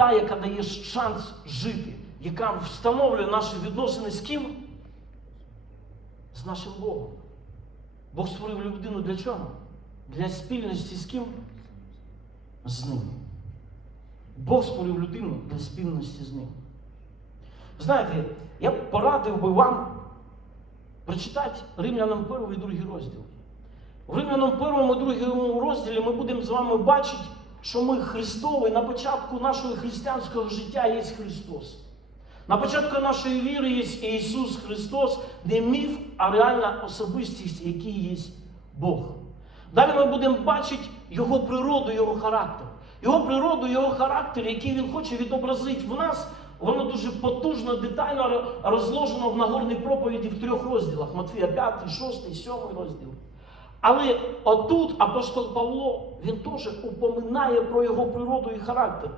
та, яка дає шанс жити, яка встановлює наші відносини з ким? З нашим Богом. Бог створив людину для чого? Для спільності з ким? З ним. Бог створив людину для спільності з ним. Знаєте, я б порадив би вам прочитати Римлянам 1 і 2 розділ. В Римлянам 1 і 2 розділі ми будемо з вами бачити, що ми Христові на початку нашого християнського життя є Христос. На початку нашої віри є Ісус Христос, не міф, а реальна особистість, який є Бог. Далі ми будемо бачити Його природу, Його характер. Його природу, Його характер, який Він хоче відобразити в нас, воно дуже потужно, детально розложено в Нагорній проповіді в трьох розділах: Матвія 5, 6, 7 розділ. Але отут апостол Павло він теж упоминає про його природу і характер.